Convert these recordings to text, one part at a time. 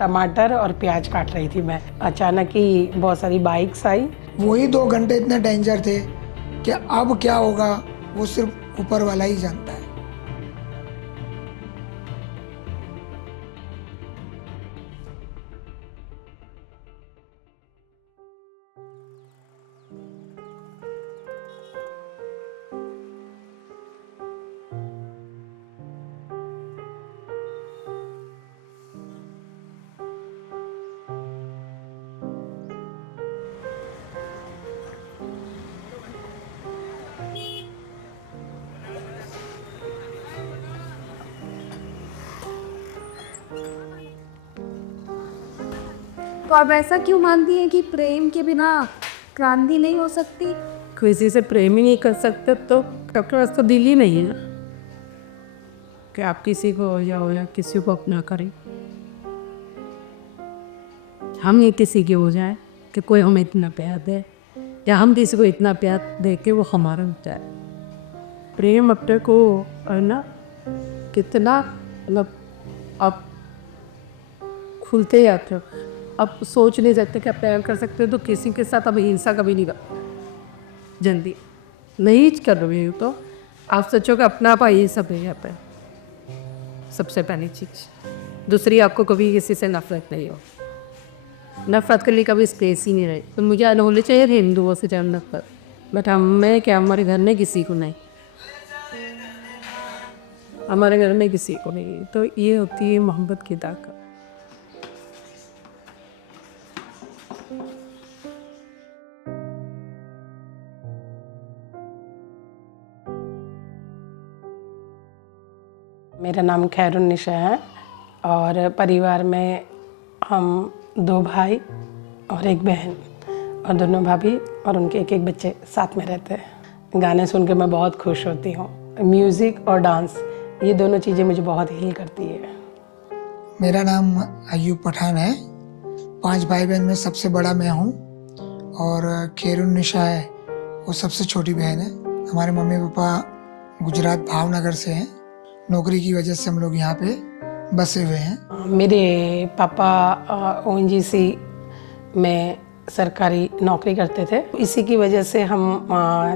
टमाटर और प्याज काट रही थी मैं। अचानक ही बहुत सारी बाइक्स आई। वही 2 घंटे इतने डेंजर थे कि अब क्या होगा वो सिर्फ ऊपर वाला ही जानता है। तो आप ऐसा क्यों मानती हैं कि प्रेम के बिना क्रांति नहीं हो सकती? किसी से प्रेम ही नहीं कर सकते तो आपके पास तो दिल ही नहीं है कि आप किसी को हो जाओ या किसी को अपना करें। हम ये किसी के हो जाए कि कोई हमें इतना प्यार दे या हम किसी को इतना प्यार दे के वो हमारा हो जाए। प्रेम अपने को है ना कितना मतलब आप खुलते जाते हो। अब सोच नहीं सकते कि आप प्यार कर सकते हो तो किसी के साथ अब हिंसा कभी नहीं कर जल्दी नहीं कर रही हो तो आप सोचो कि अपना आप ही सब है यहाँ पे सबसे पहली चीज़। दूसरी आपको कभी किसी से नफरत नहीं हो। नफरत के लिए कभी स्पेस ही नहीं रही। तो मुझे होनी चाहिए हिंदुओं से जब नफरत बट हमें क्या हमारे घर में किसी को नहीं, हमारे घर में किसी को नहीं। तो ये होती है मोहब्बत की ताकत। मेरा नाम खैरुन्निशा है और परिवार में हम 2 भाई और 1 बहन और दोनों भाभी और उनके एक बच्चे साथ में रहते हैं। गाने सुन के मैं बहुत खुश होती हूँ। म्यूज़िक और डांस ये दोनों चीज़ें मुझे बहुत हील करती है। मेरा नाम अयूब पठान है। 5 भाई बहन में सबसे बड़ा मैं हूँ और खैरुन्निशा है वो सबसे छोटी बहन है। हमारे मम्मी पापा गुजरात भावनगर से हैं। नौकरी की वजह से हम लोग यहाँ पे बसे हुए हैं। मेरे पापा ओएनजीसी में सरकारी नौकरी करते थे। इसी की वजह से हम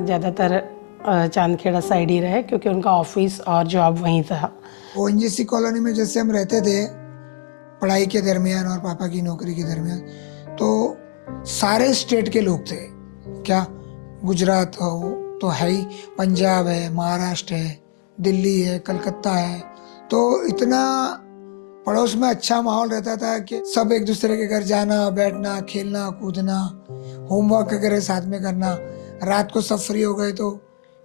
ज़्यादातर चांदखेड़ा साइड ही रहे क्योंकि उनका ऑफिस और जॉब वहीं था। ओएनजीसी कॉलोनी में जैसे हम रहते थे पढ़ाई के दरमियान और पापा की नौकरी के दरमियान, तो सारे स्टेट के लोग थे। क्या गुजरात हो तो है ही, पंजाब है, महाराष्ट्र है, दिल्ली है, कलकत्ता है। तो इतना पड़ोस में अच्छा माहौल रहता था कि सब एक दूसरे के घर जाना, बैठना, खेलना, कूदना, होमवर्क वगैरह साथ में करना। रात को सब फ्री हो गए तो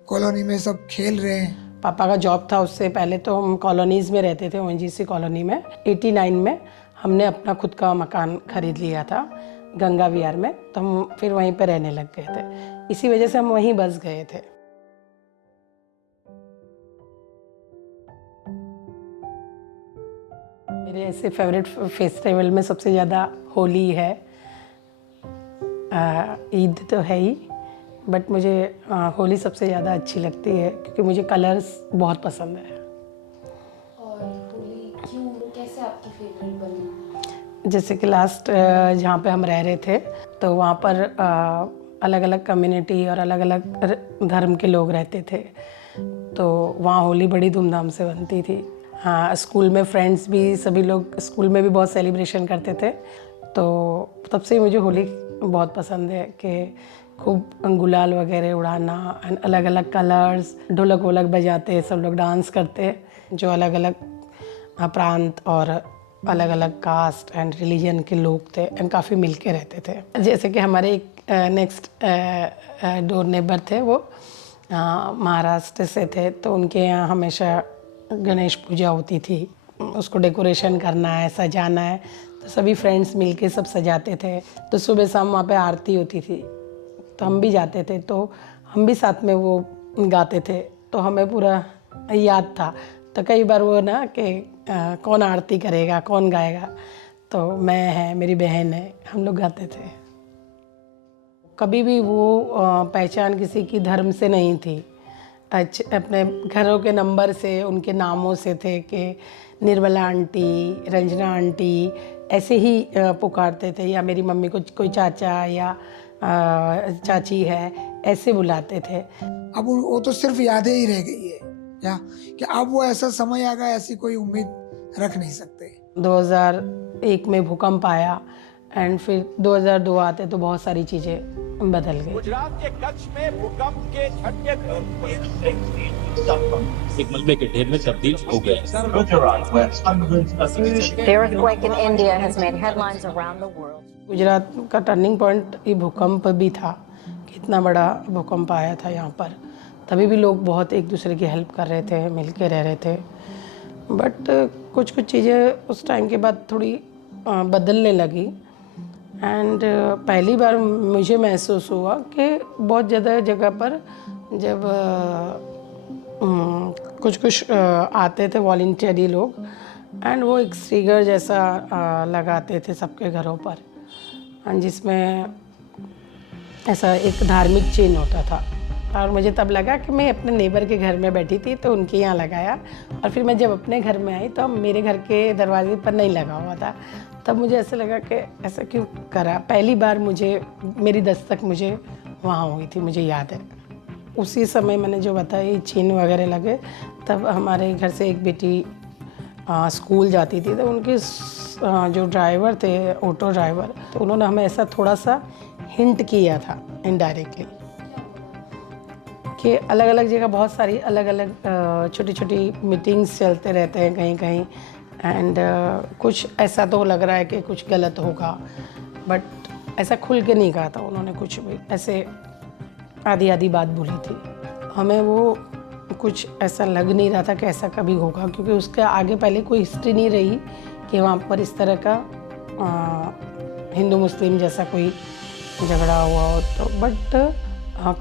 कॉलोनी में सब खेल रहे हैं। पापा का जॉब था उससे पहले तो हम कॉलोनीज़ में रहते थे। ओएनजीसी कॉलोनी में 89 में हमने अपना खुद का मकान खरीद लिया था गंगा विहार में। तो हम फिर वहीं पे रहने लग गए थे। इसी वजह से हम वहीं बस गए थे। मेरे ऐसे फेवरेट फेस्टिवल में सबसे ज़्यादा होली है। ईद तो है ही बट मुझे होली सबसे ज़्यादा अच्छी लगती है क्योंकि मुझे कलर्स बहुत पसंद है। और होली क्यों, कैसे आपकी फेवरेट बनी? जैसे कि लास्ट जहाँ पे हम रह रहे थे तो वहाँ पर अलग अलग कम्युनिटी और अलग अलग धर्म के लोग रहते थे। तो वहाँ होली बड़ी धूमधाम से बनती थी। हाँ, स्कूल में फ्रेंड्स भी सभी लोग स्कूल में भी बहुत सेलिब्रेशन करते थे। तो तब से मुझे होली बहुत पसंद है कि खूब गुलाल वगैरह उड़ाना, अलग अलग कलर्स, ढोलक वोलक बजाते, सब लोग डांस करते। जो अलग अलग प्रांत और अलग अलग कास्ट एंड रिलीजन के लोग थे एंड काफ़ी मिल के रहते थे। जैसे कि हमारे एक नेक्स्ट डोर नेबर थे, वो महाराष्ट्र से थे। तो उनके यहाँ हमेशा गणेश पूजा होती थी। उसको डेकोरेशन करना है, सजाना है, तो सभी फ्रेंड्स मिलके सब सजाते थे। तो सुबह शाम वहाँ पे आरती होती थी तो हम भी जाते थे। तो हम भी साथ में वो गाते थे तो हमें पूरा याद था। तो कई बार वो ना कि कौन आरती करेगा, कौन गाएगा, तो मैं है, मेरी बहन है, हम लोग गाते थे। कभी भी वो पहचान किसी की धर्म से नहीं थी। अपने घरों के नंबर से, उनके नामों से थे कि निर्मला आंटी, रंजना आंटी, ऐसे ही पुकारते थे, या मेरी मम्मी को कोई चाचा या चाची है ऐसे बुलाते थे। अब वो तो सिर्फ यादें ही रह गई है क्या, कि अब वो ऐसा समय आ गया, ऐसी कोई उम्मीद रख नहीं सकते। 2001 में भूकंप आया एंड फिर 2002 आते तो बहुत सारी चीज़ें बदल गई। गुजरात के कच्छ में भूकंप के झटके एक मलबे के ढेर में तब्दील हो गए। The earthquake in India has made headlines around the world. Gujarat का टर्निंग पॉइंट ये भूकंप भी था कि इतना बड़ा भूकंप आया था यहाँ पर, तभी भी लोग बहुत एक दूसरे की हेल्प कर रहे थे, मिल के रह रहे थे। बट कुछ कुछ चीज़ें उस टाइम के बाद थोड़ी बदलने लगी एंड पहली बार मुझे महसूस हुआ कि बहुत ज़्यादा जगह पर जब कुछ आते थे वॉलंटियरी लोग एंड वो एक स्टिकर जैसा लगाते थे सबके घरों पर, जिसमें ऐसा एक धार्मिक चिन्ह होता था। और मुझे तब लगा कि मैं अपने नेबर के घर में बैठी थी तो उनके यहाँ लगाया, और फिर मैं जब अपने घर में आई तो मेरे घर के दरवाजे पर नहीं लगा हुआ था। तब मुझे ऐसा लगा कि ऐसा क्यों करा। पहली बार मेरी दस्तक मुझे वहाँ हुई थी, मुझे याद है। उसी समय मैंने जो बताया चिन्ह वगैरह लगे, तब हमारे घर से एक बेटी स्कूल जाती थी, तो उनके जो ड्राइवर थे, ऑटो ड्राइवर, तो उन्होंने हमें ऐसा थोड़ा सा हिंट किया था इनडायरेक्टली कि अलग अलग जगह बहुत सारी अलग अलग छोटी छोटी मीटिंग्स चलते रहते हैं कहीं कहीं एंड कुछ ऐसा तो लग रहा है कि कुछ गलत होगा, बट ऐसा खुल के नहीं कहा था उन्होंने कुछ भी, ऐसे आधी आधी बात बोली थी। हमें वो कुछ ऐसा लग नहीं रहा था कि ऐसा कभी होगा, क्योंकि उसके आगे पहले कोई हिस्ट्री नहीं रही कि वहाँ पर इस तरह का हिंदू मुस्लिम जैसा कोई झगड़ा हुआ हो। तो बट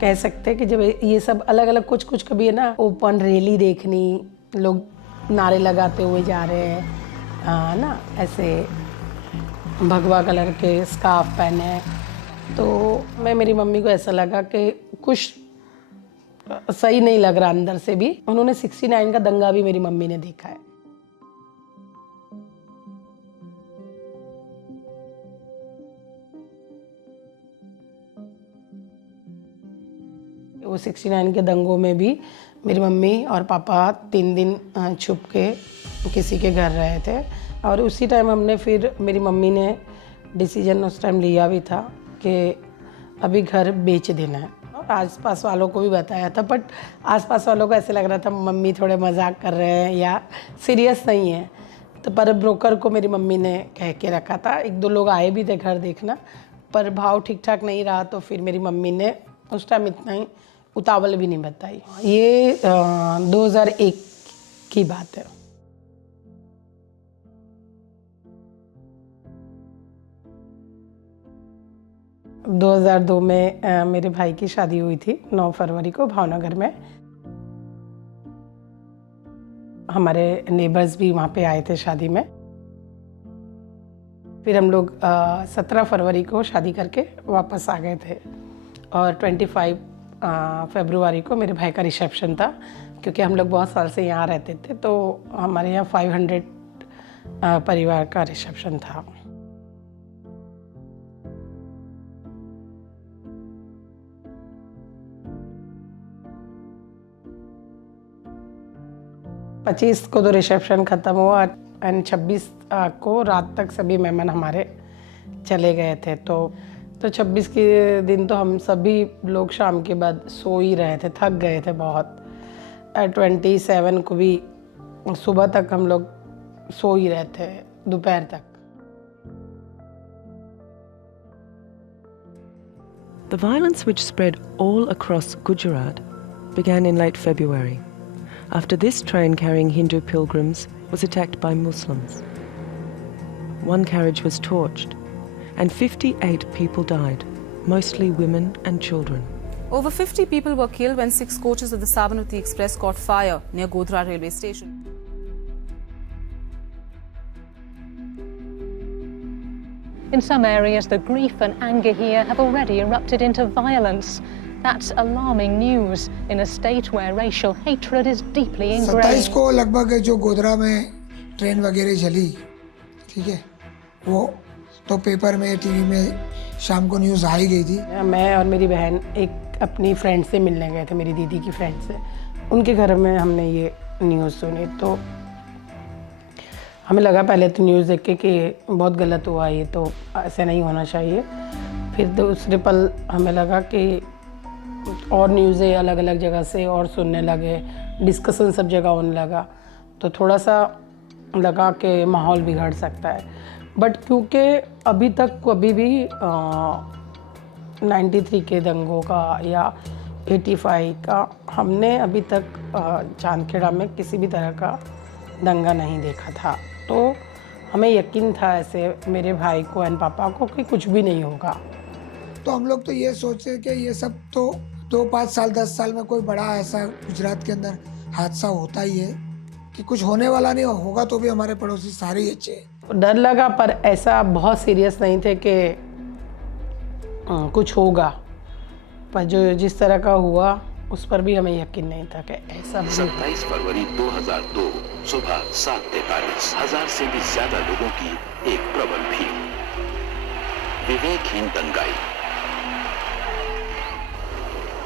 कह सकते हैं कि जब ये सब अलग अलग कुछ कभी है ना, ओपन रैली देखनी, लोग नारे लगाते हुए जा रहे हैं ना, ऐसे भगवा कलर के स्कार्फ पहने, तो मेरी मम्मी को ऐसा लगा कि कुछ सही नहीं लग रहा अंदर से भी। उन्होंने 69 का दंगा भी मेरी मम्मी ने देखा है। वो 69 के दंगों में भी मेरी मम्मी और पापा 3 दिन छुप के किसी के घर रहे थे, और उसी टाइम हमने फिर मेरी मम्मी ने डिसीजन उस टाइम लिया भी था कि अभी घर बेच देना है। आसपास वालों को भी बताया था, बट आसपास वालों को ऐसे लग रहा था मम्मी थोड़े मजाक कर रहे हैं या सीरियस नहीं है। तो पर ब्रोकर को मेरी मम्मी ने कह के रखा था, 1-2 लोग आए भी थे घर देखना, पर भाव ठीक ठाक नहीं रहा, तो फिर मेरी मम्मी ने उस टाइम इतना ही उतावल भी नहीं बताई। ये 2001 की बात है। - 2002 में मेरे भाई की शादी हुई थी 9 फरवरी को भावनगर में। हमारे नेबर्स भी वहाँ पे आए थे शादी में। फिर हम लोग 17 फरवरी को शादी करके वापस आ गए थे, और 25 फरवरी को मेरे भाई का रिसेप्शन था, क्योंकि हम लोग बहुत साल से यहाँ रहते थे, तो हमारे यहाँ 500 परिवार का रिसेप्शन था। पच्चीस को तो रिसेप्शन ख़त्म हुआ एंड 26 को रात तक सभी मेहमान हमारे चले गए थे। तो 26 के दिन तो हम सभी लोग शाम के बाद सो ही रहे थे, थक गए थे बहुत। 27 को भी सुबह तक हम लोग सो ही रहे थे, दोपहर तक। The violence which spread all across Gujarat began in late February, after this train carrying Hindu pilgrims was attacked by Muslims. One carriage was torched, and 58 people died, mostly women and children. Over 50 people were killed when 6 coaches of the Sabarmati Express caught fire near Godhra railway station. In some areas, the grief and anger here have already erupted into violence. That's alarming news in a state where racial hatred is deeply ingrained. 27 को लगभग जो गोधरा में train वगैरह चली, ठीक है, वो तो पेपर में टीवी में शाम को न्यूज़ आ ही गई थी। मैं और मेरी बहन एक अपनी फ्रेंड से मिलने गए थे, मेरी दीदी की फ्रेंड से। उनके घर में हमने ये न्यूज़ सुनी तो हमें लगा पहले तो न्यूज़ देख के कि बहुत गलत हुआ, ये तो ऐसे नहीं होना चाहिए। फिर दूसरे पल हमें लगा कि और न्यूज़ें अलग अलग जगह से और सुनने लगे, डिस्कशन सब जगह होने लगा, तो थोड़ा सा लगा कि माहौल बिगड़ सकता है। बट क्योंकि अभी तक कभी भी 93 के दंगों का या 85 का हमने अभी तक चांदखेड़ा में किसी भी तरह का दंगा नहीं देखा था, तो हमें यकीन था ऐसे मेरे भाई को एंड पापा को कि कुछ भी नहीं होगा। तो हम लोग तो ये सोचते कि ये सब तो 2, 5 साल 10 साल में कोई बड़ा ऐसा गुजरात के अंदर हादसा होता ही है कि कुछ होने वाला नहीं होगा, तो भी हमारे पड़ोसी सारे ही अच्छे हैं। डर लगा पर ऐसा बहुत सीरियस नहीं थे कि कुछ होगा, पर जो जिस तरह का हुआ उस पर भी हमें यकीन नहीं था कि ऐसा भी 27 फरवरी 2002 सुबह 7:43 हजार से भी ज्यादा लोगों की एक प्रबल भीड़, विवेकहीन दंगाई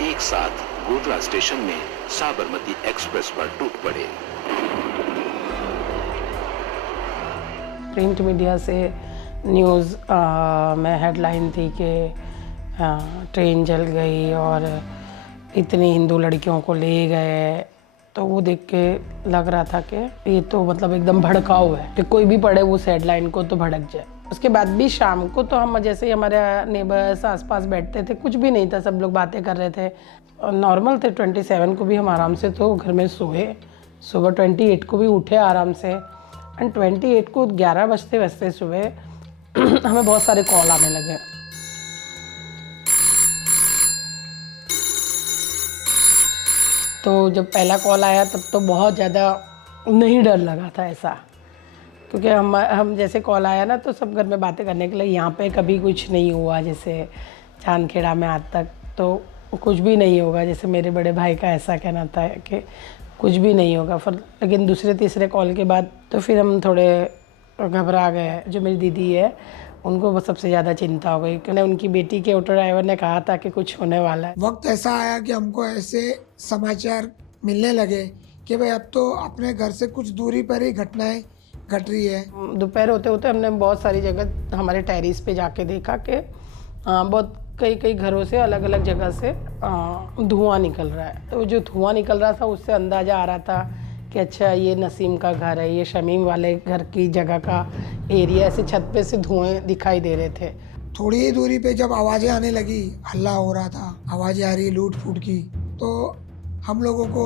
एक साथ गोधरा स्टेशन में साबरमती एक्सप्रेस पर टूट पड़े। प्रिंट मीडिया से न्यूज़ में हेडलाइन थी कि ट्रेन जल गई और इतनी हिंदू लड़कियों को ले गए, तो वो देख के लग रहा था कि ये तो मतलब एकदम भड़काऊ है कि कोई भी पढ़े उस हेडलाइन को तो भड़क जाए। उसके बाद भी शाम को तो हम जैसे ही हमारे नेबर्स आसपास बैठते थे, कुछ भी नहीं था, सब लोग बातें कर रहे थे, नॉर्मल थे। 27 को भी हम आराम से तो घर में सोए, सुबह 28 को भी उठे आराम से, एंड 28 को 11 बजते सुबह हमें बहुत सारे कॉल आने लगे। तो जब पहला कॉल आया तब तो बहुत ज़्यादा नहीं डर लगा था ऐसा, क्योंकि हम जैसे कॉल आया ना तो सब घर में बातें करने के लिए, यहाँ पे कभी कुछ नहीं हुआ जैसे चांदखेड़ा में आज तक, तो कुछ भी नहीं होगा, जैसे मेरे बड़े भाई का ऐसा कहना था कि कुछ भी नहीं होगा। फिर लेकिन दूसरे तीसरे कॉल के बाद तो फिर हम थोड़े घबरा गए। जो मेरी दीदी है उनको सबसे ज़्यादा चिंता हो गई, क्योंकि उनकी बेटी के ऑटो ड्राइवर ने कहा था कि कुछ होने वाला है। वक्त ऐसा आया कि हमको ऐसे समाचार मिलने लगे कि भाई अब तो अपने घर से कुछ दूरी पर ही घटनाएं घट रही है। दोपहर होते होते हमने बहुत सारी जगह हमारे टेरिस पे जाके देखा कि बहुत कई घरों से अलग अलग जगह से धुआं निकल रहा है। तो जो धुआं निकल रहा था उससे अंदाज़ा आ रहा था कि अच्छा ये नसीम का घर है, ये शमीम वाले घर की जगह का एरिया, ऐसे छत पे से धुएं दिखाई दे रहे थे। थोड़ी ही दूरी पे जब आवाज़ें आने लगी, हल्ला हो रहा था, आवाज़ें आ रही लूट फूट की, तो हम लोगों को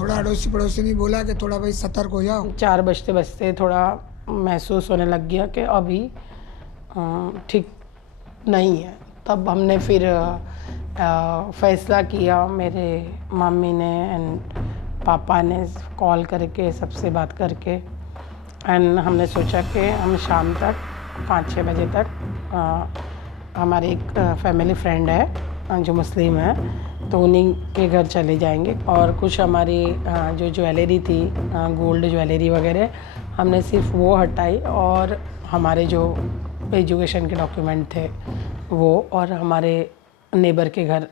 थोड़ा अड़ोसी पड़ोसी ने बोला कि थोड़ा भाई सतर्क हो जाओ। 4 बजते थोड़ा महसूस होने लग गया कि अभी ठीक नहीं है। तब हमने फिर फैसला किया, मेरे मम्मी ने एंड पापा ने कॉल करके सबसे बात करके, एंड हमने सोचा कि हम शाम तक 5-6 बजे तक हमारे एक फैमिली फ्रेंड है जो मुस्लिम है, तो उन्हीं के घर चले जाएंगे। और कुछ हमारी जो ज्वेलरी थी, गोल्ड ज्वेलरी वगैरह, हमने सिर्फ वो हटाई, और हमारे जो एजुकेशन के डॉक्यूमेंट थे वो, और हमारे नेबर के घर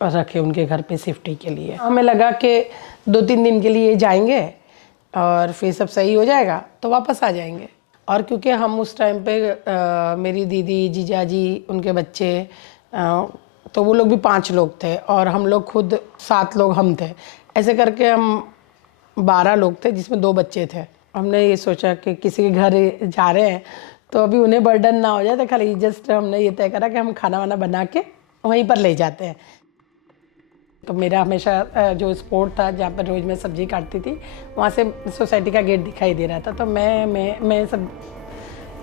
रखे, उनके घर पे सेफ्टी के लिए। हमें लगा कि 2-3 दिन के लिए जाएंगे और फिर सब सही हो जाएगा तो वापस आ जाएंगे। और क्योंकि हम उस टाइम पे मेरी दीदी, जीजाजी, उनके बच्चे, तो वो लोग भी 5 लोग थे और हम लोग खुद 7 लोग हम थे, ऐसे करके हम 12 लोग थे जिसमें 2 बच्चे थे। हमने ये सोचा कि किसी के घर जा रहे हैं तो अभी उन्हें बर्डन ना हो जाए, तो खाली जस्ट हमने ये तय करा कि हम खाना वाना बना के वहीं पर ले जाते हैं। तो मेरा हमेशा जो स्पॉट था जहाँ पर रोज़ मैं सब्ज़ी काटती थी, वहाँ से सोसाइटी का गेट दिखाई दे रहा था। तो मैं सब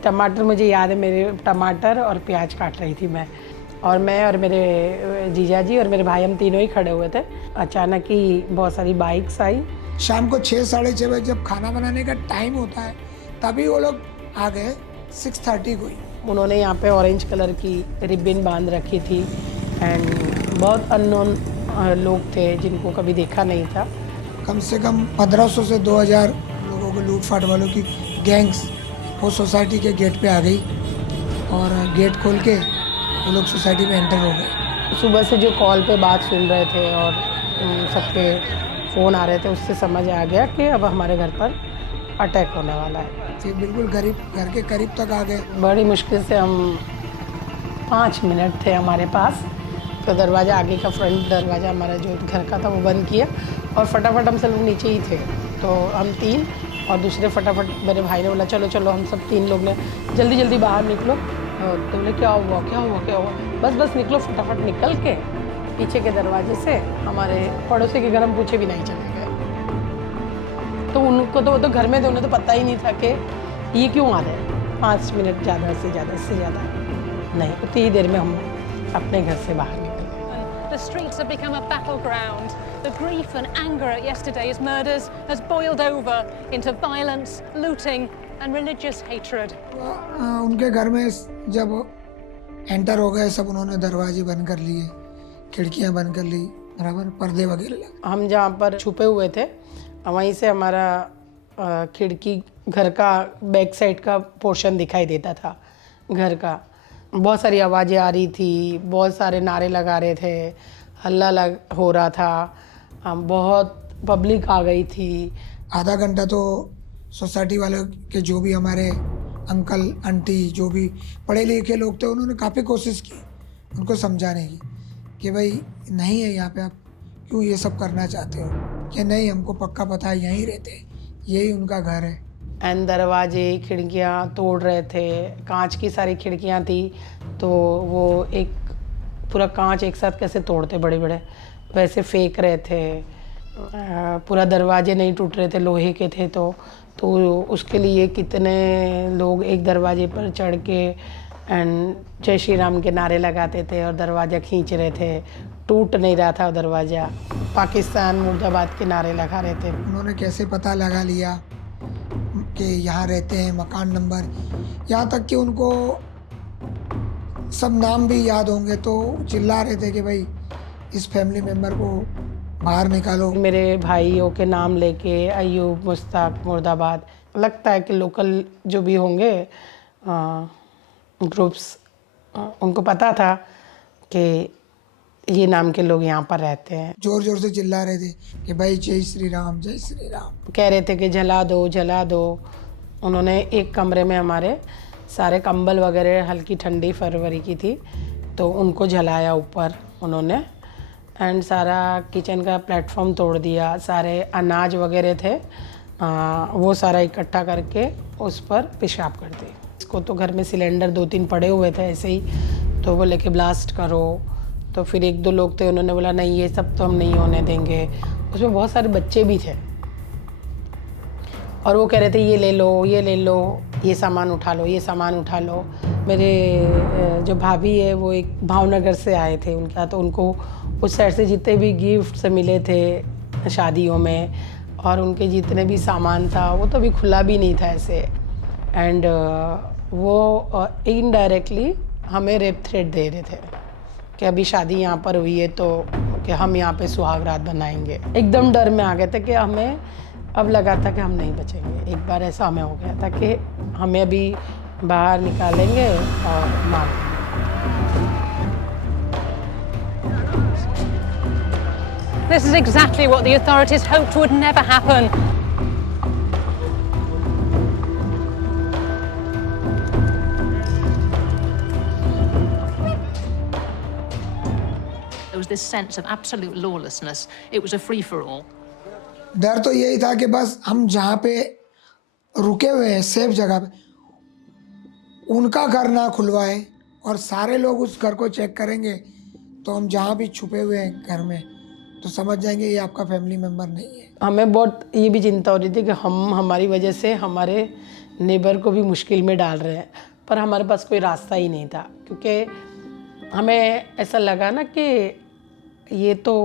टमाटर, मुझे याद है मेरे टमाटर और प्याज काट रही थी मैं और मेरे जीजाजी और मेरे भाई, हम तीनों ही खड़े हुए थे। अचानक ही बहुत सारी बाइक्स आई। शाम को 6-6:30 बजे जब खाना बनाने का टाइम होता है तभी वो लोग आ गए 6:30 को ही। उन्होंने यहाँ पे ऑरेंज कलर की रिबन बांध रखी थी एंड बहुत अननोन लोग थे जिनको कभी देखा नहीं था। कम से कम 1500 से 2000 लोगों को लूटफाट वालों की गैंग्स वो सोसाइटी के गेट पे आ गई और गेट खोल के वो लोग सोसाइटी में एंटर हो गए। सुबह से जो कॉल पे बात सुन रहे थे और सबके फ़ोन आ रहे थे, उससे समझ आ गया कि अब हमारे घर पर अटैक होने वाला है। फिर बिल्कुल घर के करीब तक आ गए। बड़ी मुश्किल से हम 5 मिनट थे हमारे पास, तो दरवाज़ा आगे का फ्रंट दरवाज़ा हमारा जो घर का था वो बंद किया और फटाफट हम सब लोग नीचे ही थे, तो हम 3 और दूसरे फटाफट मेरे भाई ने बोला चलो चलो, हम सब 3 लोग ने जल्दी जल्दी बाहर निकलो। तो बोले क्या हुआ क्या हुआ क्या हुआ, बस निकलो। फटाफट निकल के पीछे के दरवाजे से हमारे पड़ोसी के घर हम पूछे भी नहीं चले गए। तो उनको तो वो तो घर में थे, उन्हें तो पता ही नहीं था कि ये क्यों आ रहे हैं। 5 मिनट ज़्यादा से ज़्यादा नहीं, उतनी ही देर में हम अपने घर से बाहर निकल। The streets have become a battleground. The grief and anger at yesterday's murders has boiled over into violence, looting and religious hatred. उनके घर में जब एंटर हो गए सब, उन्होंने दरवाजे बंद कर लिए, खिड़कियां बंद कर ली, बराबर पर्दे वगैरह। हम जहाँ पर छुपे हुए थे वहीं से हमारा खिड़की घर का बैक साइड का पोर्शन दिखाई देता था घर का। बहुत सारी आवाज़ें आ रही थी, बहुत सारे नारे लगा रहे थे, हल्ला हो रहा था, बहुत पब्लिक आ गई थी। आधा घंटा तो सोसाइटी वालों के जो भी हमारे अंकल आंटी जो भी पढ़े लिखे लोग थे, उन्होंने काफ़ी कोशिश की उनको समझाने की कि भाई नहीं है यहाँ पे, आप क्यों ये सब करना चाहते हो, कि नहीं हमको पक्का पता है यहीं रहते, यही उनका घर है। एंड दरवाजे खिड़कियाँ तोड़ रहे थे, कांच की सारी खिड़कियाँ थी, तो वो एक पूरा कांच एक साथ कैसे तोड़ते बड़े बड़े, वैसे फेंक रहे थे। पूरा दरवाजे नहीं टूट रहे थे, लोहे के थे, तो उसके लिए कितने लोग एक दरवाजे पर चढ़ के एंड जय श्री राम के नारे लगाते थे और दरवाज़ा खींच रहे थे। टूट नहीं रहा था दरवाज़ा, पाकिस्तान मुर्दाबाद के नारे लगा रहे थे। उन्होंने कैसे पता लगा लिया कि यहाँ रहते हैं, मकान नंबर, यहाँ तक कि उनको सब नाम भी याद होंगे, तो चिल्ला रहे थे कि भाई इस फैमिली मेम्बर को बाहर निकालो। मेरे भाइयों के नाम लेके अयूब, मुश्ताक, मुर्दाबाद, लगता है कि लोकल जो भी होंगे ग्रुप्स, उनको पता था कि ये नाम के लोग यहाँ पर रहते हैं। जोर जोर से चिल्ला रहे थे कि भाई जय श्री राम, जय श्री राम। कह रहे थे कि जला दो जला दो। उन्होंने एक कमरे में हमारे सारे कंबल वगैरह, हल्की ठंडी फरवरी की थी, तो उनको जलाया ऊपर उन्होंने, एंड सारा किचन का प्लेटफॉर्म तोड़ दिया। सारे अनाज वगैरह थे वो सारा इकट्ठा करके उस पर पेशाब कर दी। इसको तो घर में सिलेंडर 2-3 पड़े हुए थे ऐसे ही, तो बोले कि ब्लास्ट करो। तो फिर 1-2 लोग थे, उन्होंने बोला नहीं ये सब तो हम नहीं होने देंगे। उसमें बहुत सारे बच्चे भी थे और वो कह रहे थे ये ले लो ये ले लो, ये सामान उठा लो ये सामान उठा लो। मेरे जो भाभी है वो एक भावनगर से आए थे, उनका तो उनको उस साइड से जितने भी गिफ्ट्स मिले थे शादियों में और उनके जितने भी सामान था वो तो अभी खुला भी नहीं था ऐसे। एंड वो इनडायरेक्टली हमें रेप थ्रेट दे रहे थे कि अभी शादी यहाँ पर हुई है तो कि हम यहाँ पे सुहाग रात बनाएंगे। एकदम डर में आ गए थे कि हमें अब लगा था कि हम नहीं बचेंगे। एक बार ऐसा हमें हो गया था कि हमें अभी बाहर निकालेंगे और मार देंगे। This is exactly what the authorities hoped would never happen. There was this sense of absolute lawlessness. It was a free-for-all. डर तो यही था कि बस हम जहाँ पे रुके हुए हैं सेफ जगह पे, उनका घर ना खुलवाए और सारे लोग उस घर को चेक करेंगे तो हम जहाँ भी छुपे हुए हैं घर में तो समझ जाएंगे ये आपका फैमिली मेम्बर नहीं है। हमें बहुत ये भी चिंता हो रही थी कि हम हमारी वजह से हमारे नेबर को भी मुश्किल में डाल रहे हैं, पर हमारे पास कोई रास्ता ही नहीं था क्योंकि हमें ऐसा लगा ना कि ये तो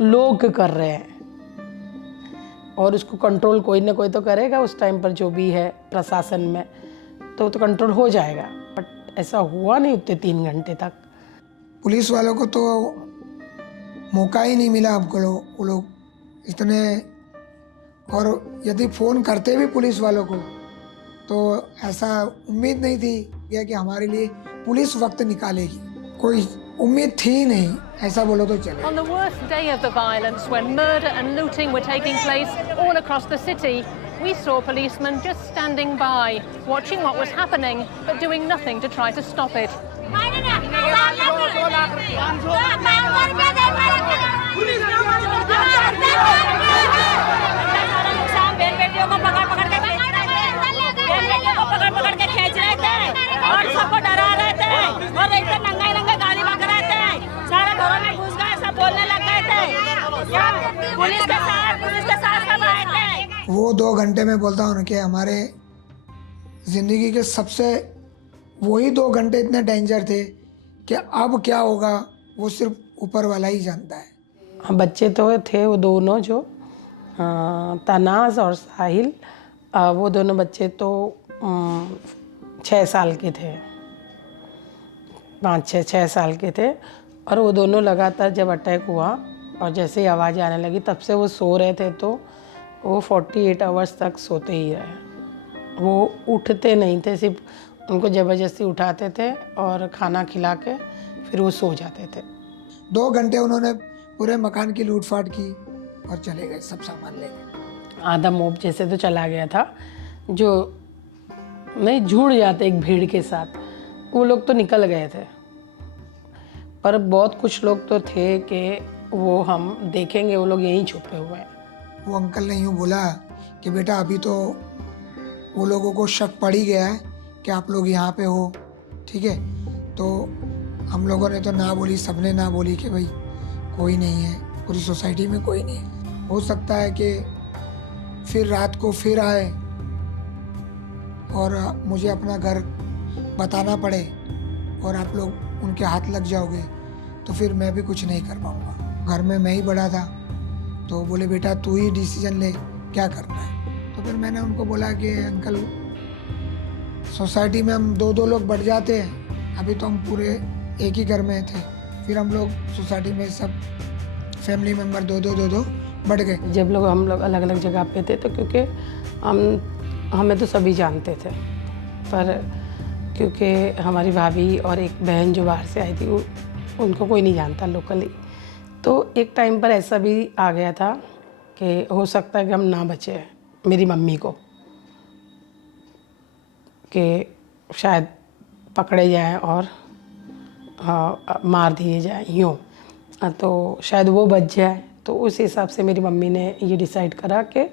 लोग कर रहे हैं और उसको कंट्रोल कोई ना कोई तो करेगा उस टाइम पर, जो भी है प्रशासन में, तो कंट्रोल हो जाएगा। बट ऐसा हुआ नहीं उतने 3 घंटे तक। पुलिस वालों को तो मौका ही नहीं मिला हमको, वो लोग इतने, और यदि फ़ोन करते भी पुलिस वालों को तो ऐसा उम्मीद नहीं थी कि हमारे लिए पुलिस वक्त निकालेगी, कोई उम्मीद थी ही नहीं, ऐसा बोलो तो चले। On the worst day of the violence, when murder and looting were taking place all across the city, we saw policemen just standing by, watching what was happening, but doing nothing to try to stop it. और सबको डरा रहे थे और एकदम नंगे नंगे गाली बक रहे थे, सारे घरों में घुस गए, सब बोलने लग गए थे, पुलिस के साथ सब आए थे। वो 2 घंटे में बोलता हूँ कि हमारे ज़िंदगी के सबसे वही 2 घंटे इतने डेंजर थे कि अब क्या होगा वो सिर्फ ऊपर वाला ही जानता है। बच्चे तो थे वो दोनों जो तनाज़ और साहिल, वो दोनों बच्चे तो 6 साल के थे, 5-6 साल के थे। और वो दोनों लगातार जब अटैक हुआ और जैसे ही आवाज़ आने लगी तब से वो सो रहे थे, तो वो 48 आवर्स तक सोते ही रहे, वो उठते नहीं थे, सिर्फ उनको ज़बरदस्ती उठाते थे और खाना खिला के फिर वो सो जाते थे। 2 घंटे उन्होंने पूरे मकान की लूटफाट की और चले गए, सब सामान ले गए। आधा मोब जैसे तो चला गया था, जो नहीं जुड़ जाते एक भीड़ के साथ, वो लोग तो निकल गए थे। पर बहुत कुछ लोग तो थे कि वो हम देखेंगे, वो लोग यहीं छुपे हुए हैं। वो अंकल ने यूँ बोला कि बेटा अभी तो वो लोगों को शक पड़ ही गया है कि आप लोग यहाँ पे हो, ठीक है। तो हम लोगों ने तो ना बोली, सबने ना बोली कि भाई कोई नहीं है, पूरी सोसाइटी में कोई नहीं है। हो सकता है कि फिर रात को फिर आए और मुझे अपना घर बताना पड़े और आप लोग उनके हाथ लग जाओगे, तो फिर मैं भी कुछ नहीं कर पाऊँगा। घर में मैं ही बड़ा था, तो बोले बेटा तू ही डिसीजन ले क्या करना है। तो फिर मैंने उनको बोला कि अंकल सोसाइटी में हम 2-2 लोग बढ़ जाते हैं, अभी तो हम पूरे एक ही घर में थे, फिर हम लोग सोसाइटी में सब फैमिली मेम्बर 2-2 बढ़ गए। जब हम लोग अलग अलग जगह पे थे, तो क्योंकि हमें तो सभी जानते थे, पर क्योंकि हमारी भाभी और एक बहन जो बाहर से आई थी, उनको कोई नहीं जानता लोकली, तो एक टाइम पर ऐसा भी आ गया था कि हो सकता है कि हम ना बचे मेरी मम्मी को, कि शायद पकड़े जाएं और मार दिए जाएं यूँ, तो शायद वो बच जाए। तो उस हिसाब से मेरी मम्मी ने ये डिसाइड करा कि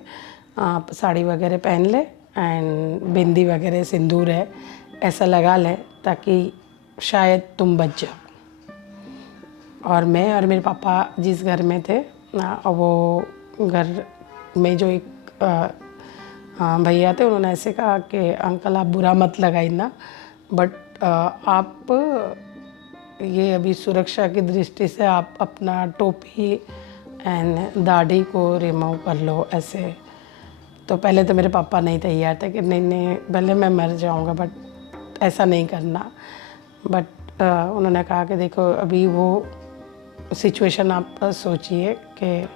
आप साड़ी वगैरह पहन ले एंड बिंदी वगैरह सिंदूर है ऐसा लगा ले, ताकि शायद तुम बच जाओ। और मैं और मेरे पापा जिस घर में थे, वो घर में जो एक भैया थे, उन्होंने ऐसे कहा कि अंकल आप बुरा मत लगाइए ना, बट आप ये अभी सुरक्षा की दृष्टि से आप अपना टोपी एंड दाढ़ी को रिमूव कर लो ऐसे। तो पहले तो मेरे पापा नहीं तैयार थे कि नहीं पहले मैं मर जाऊंगा, बट ऐसा नहीं करना। बट उन्होंने कहा कि देखो अभी वो सिचुएशन आप सोचिए कि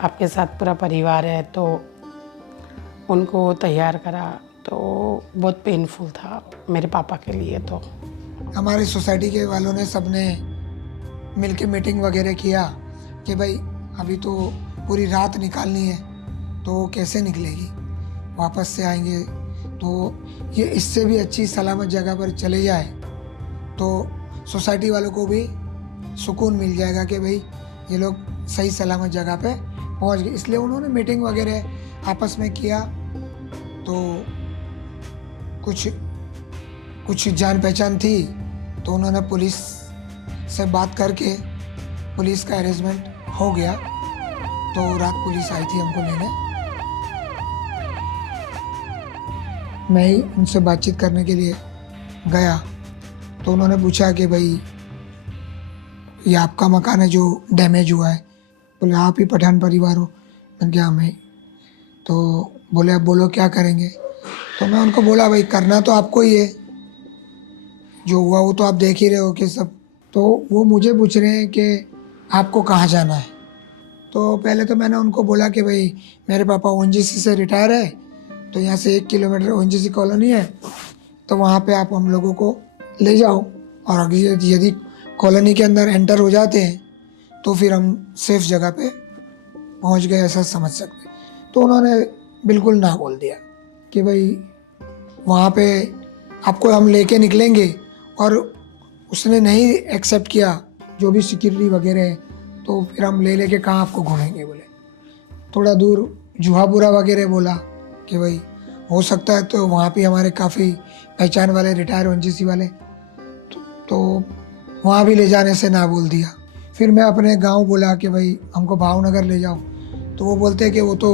आपके साथ पूरा परिवार है, तो उनको तैयार करा, तो बहुत पेनफुल था मेरे पापा के लिए। तो हमारी सोसाइटी के वालों ने सबने मिलके मीटिंग वगैरह किया कि भाई अभी तो पूरी रात निकालनी है, तो कैसे निकलेगी, वापस से आएंगे तो ये इससे भी अच्छी सलामत जगह पर चले जाए तो सोसाइटी वालों को भी सुकून मिल जाएगा कि भाई ये लोग सही सलामत जगह पे पहुंच गए। इसलिए उन्होंने मीटिंग वगैरह आपस में किया, तो कुछ जान पहचान थी, तो उन्होंने पुलिस से बात करके पुलिस का अरेंजमेंट हो गया। तो रात पुलिस आई थी हमको लेने, मैं ही उनसे बातचीत करने के लिए गया। तो उन्होंने पूछा कि भाई ये आपका मकान है जो डैमेज हुआ है? बोले आप ही पठान परिवार हो? मैंने कहा मैं। तो बोले अब बोलो क्या करेंगे? तो मैं उनको बोला भाई करना तो आपको ही है, जो हुआ वो तो आप देख ही रहे हो कि सब। तो वो मुझे पूछ रहे हैं कि आपको कहाँ जाना है। तो पहले तो मैंने उनको बोला कि भाई मेरे पापा ONGC से रिटायर है, तो यहाँ से 1 किलोमीटर ओएनजीसी कॉलोनी है, तो वहाँ पे आप हम लोगों को ले जाओ, और अगर यदि कॉलोनी के अंदर एंटर हो जाते हैं तो फिर हम सेफ जगह पे पहुँच गए ऐसा समझ सकते। तो उन्होंने बिल्कुल ना बोल दिया कि भाई वहाँ पे आपको हम लेके निकलेंगे, और उसने नहीं एक्सेप्ट किया जो भी सिक्योरिटी वगैरह है, तो फिर हम लेके कहाँ आपको घूमेंगे। बोले थोड़ा दूर जुहापुरा वगैरह बोला कि भाई हो सकता है, तो वहाँ पे हमारे काफ़ी पहचान वाले रिटायर ओएनजीसी वाले, तो वहाँ भी ले जाने से ना बोल दिया। फिर मैं अपने गांव बोला कि भाई हमको भावनगर ले जाओ, तो वो बोलते हैं कि वो तो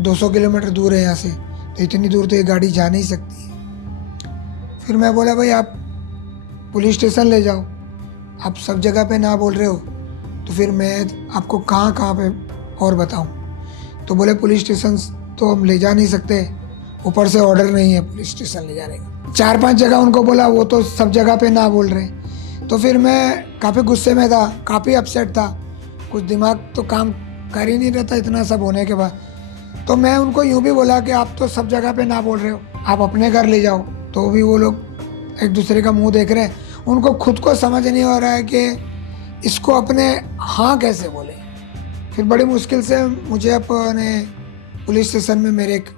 200 किलोमीटर दूर है यहाँ से, तो इतनी दूर तो ये गाड़ी जा नहीं सकती है। फिर मैं बोला भाई आप पुलिस स्टेशन ले जाओ, आप सब जगह पे ना बोल रहे हो तो फिर मैं आपको कहाँ कहाँ पे और बताऊँ। तो बोले पुलिस स्टेशन तो हम ले जा नहीं सकते, ऊपर से ऑर्डर नहीं है पुलिस स्टेशन ले जाने का। 4-5 जगह उनको बोला, वो तो सब जगह पे ना बोल रहे। तो फिर मैं काफ़ी गुस्से में था, काफ़ी अपसेट था, कुछ दिमाग तो काम कर ही नहीं रहा था इतना सब होने के बाद। तो मैं उनको यूँ भी बोला कि आप तो सब जगह पे ना बोल रहे हो, आप अपने घर ले जाओ। तो भी वो लोग एक दूसरे का मुंह देख रहे हैं, उनको खुद को समझ नहीं हो रहा है कि इसको अपने हाँ कैसे बोले। फिर बड़ी मुश्किल से मुझे अपने पुलिस स्टेशन में मेरे एक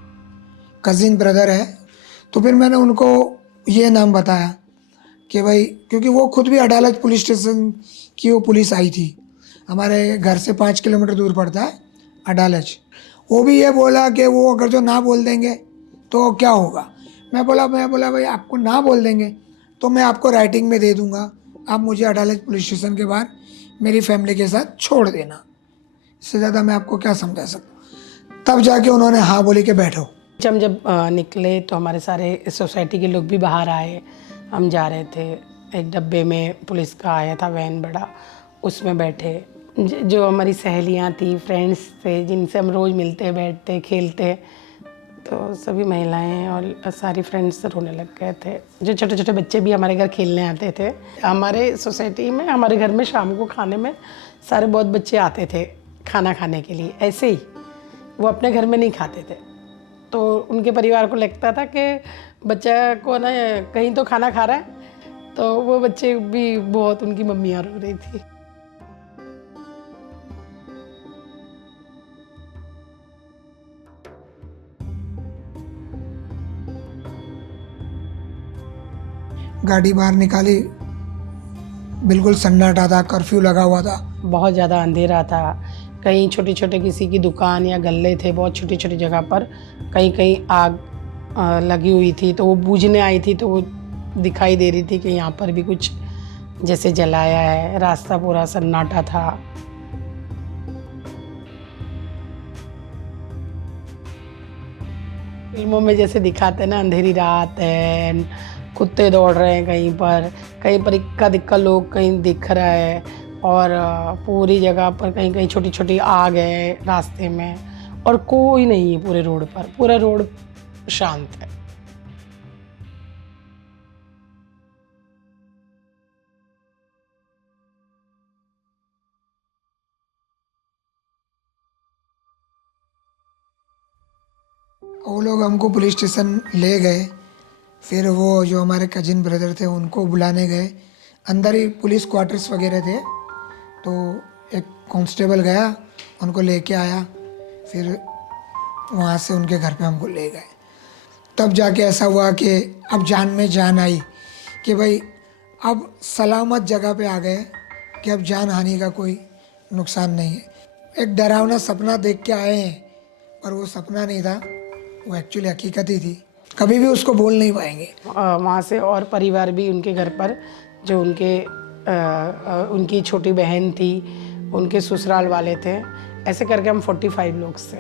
कज़िन ब्रदर है, तो फिर मैंने उनको ये नाम बताया कि भाई, क्योंकि वो खुद भी अडालज पुलिस स्टेशन की वो पुलिस आई थी, हमारे घर से 5 किलोमीटर दूर पड़ता है अडालज। वो भी ये बोला कि वो अगर जो ना बोल देंगे तो क्या होगा। मैं बोला भाई आपको ना बोल देंगे तो मैं आपको राइटिंग में दे दूंगा, आप मुझे अडालज पुलिस स्टेशन के बाहर मेरी फैमिली के साथ छोड़ देना, इससे ज़्यादा मैं आपको क्या समझा सकता। तब जाके उन्होंने हाँ बोली के बैठो। जब निकले तो हमारे सारे सोसाइटी के लोग भी बाहर आए। हम जा रहे थे, एक डब्बे में पुलिस का आया था वैन बड़ा, उसमें बैठे। जो हमारी सहेलियां थी, फ्रेंड्स थे, जिनसे हम रोज़ मिलते बैठते खेलते, तो सभी महिलाएं और सारी फ्रेंड्स रोने लग गए थे। जो छोटे छोटे बच्चे भी हमारे घर खेलने आते थे। हमारे सोसाइटी में, हमारे घर में शाम को खाने में सारे बहुत बच्चे आते थे खाना खाने के लिए, ऐसे ही वो अपने घर में नहीं खाते थे। तो उनके परिवार को लगता था कि बच्चा को ना कहीं तो खाना खा रहा है, तो वो बच्चे भी बहुत, उनकी मम्मियाँ रो रही थी। गाड़ी बाहर निकाली, बिल्कुल सन्नाटा था, कर्फ्यू लगा हुआ था, बहुत ज़्यादा अंधेरा था। कहीं छोटे छोटे किसी की दुकान या गल्ले थे, बहुत छोटी छोटी जगह पर कहीं कहीं आग लगी हुई थी, तो वो बूझने आई थी, तो वो दिखाई दे रही थी कि यहाँ पर भी कुछ जैसे जलाया है। रास्ता पूरा सन्नाटा था। फिल्मों में जैसे दिखाते हैं ना, अंधेरी रात है, कुत्ते दौड़ रहे हैं कहीं पर इक्का दिक्का लोग कहीं दिख रहा है, और पूरी जगह पर कहीं कहीं छोटी छोटी आग है रास्ते में, और कोई नहीं है पूरे रोड पर, पूरा रोड शांत है। वो लोग हमको पुलिस स्टेशन ले गए। फिर वो जो हमारे कजिन ब्रदर थे उनको बुलाने गए। अंदर ही पुलिस क्वार्टर्स वगैरह थे, तो एक कांस्टेबल गया, उनको लेके आया। फिर वहाँ से उनके घर पे हमको ले गए। तब जाके ऐसा हुआ कि अब जान में जान आई कि भाई अब सलामत जगह पे आ गए, कि अब जान हानि का कोई नुकसान नहीं है। एक डरावना सपना देख के आए हैं, पर वो सपना नहीं था, वो एक्चुअली हकीकत ही थी। कभी भी उसको बोल नहीं पाएंगे। वहाँ से और परिवार भी उनके घर पर, जो उनकी छोटी बहन थी, उनके ससुराल वाले थे, ऐसे करके हम 45 लोग थे।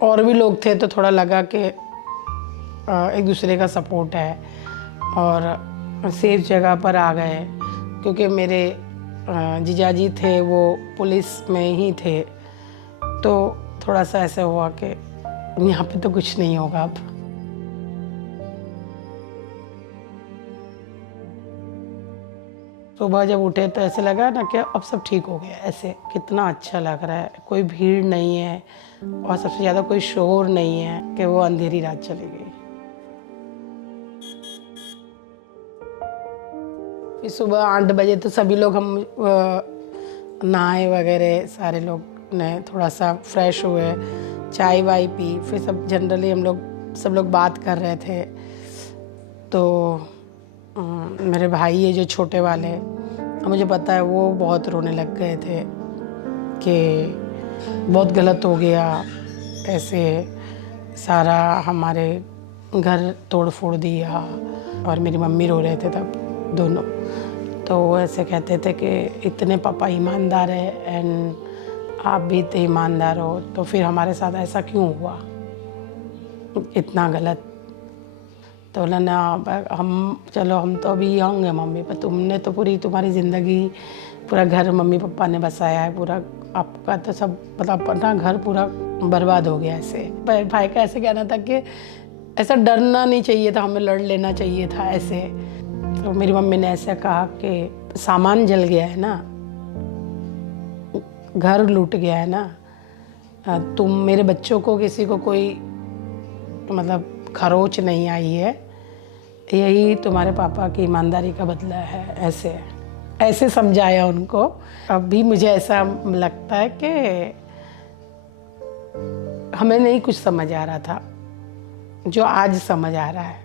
और भी लोग थे, तो थोड़ा लगा कि एक दूसरे का सपोर्ट है, और सेफ जगह पर आ गए। क्योंकि मेरे जीजाजी थे वो पुलिस में ही थे, तो थोड़ा सा ऐसा हुआ कि यहाँ पे तो कुछ नहीं होगा अब। सुबह जब उठे तो ऐसे लगा ना कि अब सब ठीक हो गया, ऐसे कितना अच्छा लग रहा है, कोई भीड़ नहीं है और सबसे ज़्यादा कोई शोर नहीं है कि वो अंधेरी रात चली गई। फिर सुबह 8 बजे तो सभी लोग हम नहाए वगैरह, सारे लोग ने थोड़ा सा फ्रेश हुए, चाय वाय पी, फिर सब जनरली सब लोग बात कर रहे थे। तो मेरे भाई है जो छोटे वाले, मुझे पता है वो बहुत रोने लग गए थे कि बहुत गलत हो गया, ऐसे सारा हमारे घर तोड़ फोड़ दिया। और मेरी मम्मी रो रहे थे तब दोनों, तो वो ऐसे कहते थे कि इतने पापा ईमानदार है एंड आप भी इतने ईमानदार हो, तो फिर हमारे साथ ऐसा क्यों हुआ, इतना गलत। तो बोला ना चलो हम तो अभी यंग है मम्मी, पर तुमने तो तुम्हारी ज़िंदगी पूरा घर मम्मी पापा ने बसाया है, पूरा आपका तो सब मतलब अपना घर पूरा बर्बाद हो गया ऐसे। पर भाई का ऐसे कहना था कि ऐसा डरना नहीं चाहिए था, हमें लड़ लेना चाहिए था ऐसे। तो मेरी मम्मी ने ऐसे कहा कि सामान जल गया है ना, घर लूट गया है ना, तुम मेरे बच्चों को किसी को कोई मतलब खरोच नहीं आई है, यही तुम्हारे पापा की ईमानदारी का बदला है, ऐसे समझाया उनको। अब भी मुझे ऐसा लगता है कि हमें नहीं कुछ समझ आ रहा था जो आज समझ आ रहा है।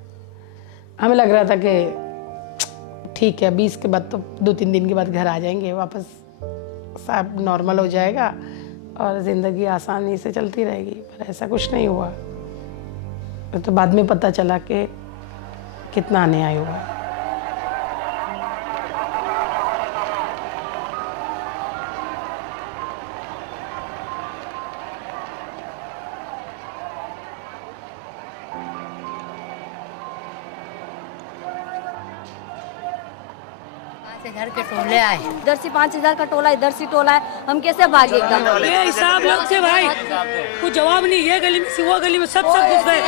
हमें लग रहा था कि ठीक है 20 के बाद तो 2-3 दिन के बाद घर आ जाएंगे वापस, सब नॉर्मल हो जाएगा और ज़िंदगी आसानी से चलती रहेगी, पर ऐसा कुछ नहीं हुआ। तो बाद में पता चला कि कितना अन्याय हुआ। घर के टोले आए, इधर से 5000 का टोला, इधर से टोला है, हम कैसे भागे एकदम। ये हिसाब लोग थे भाई, कुछ जवाब नहीं, ये गली में से वो गली में सब घुस गए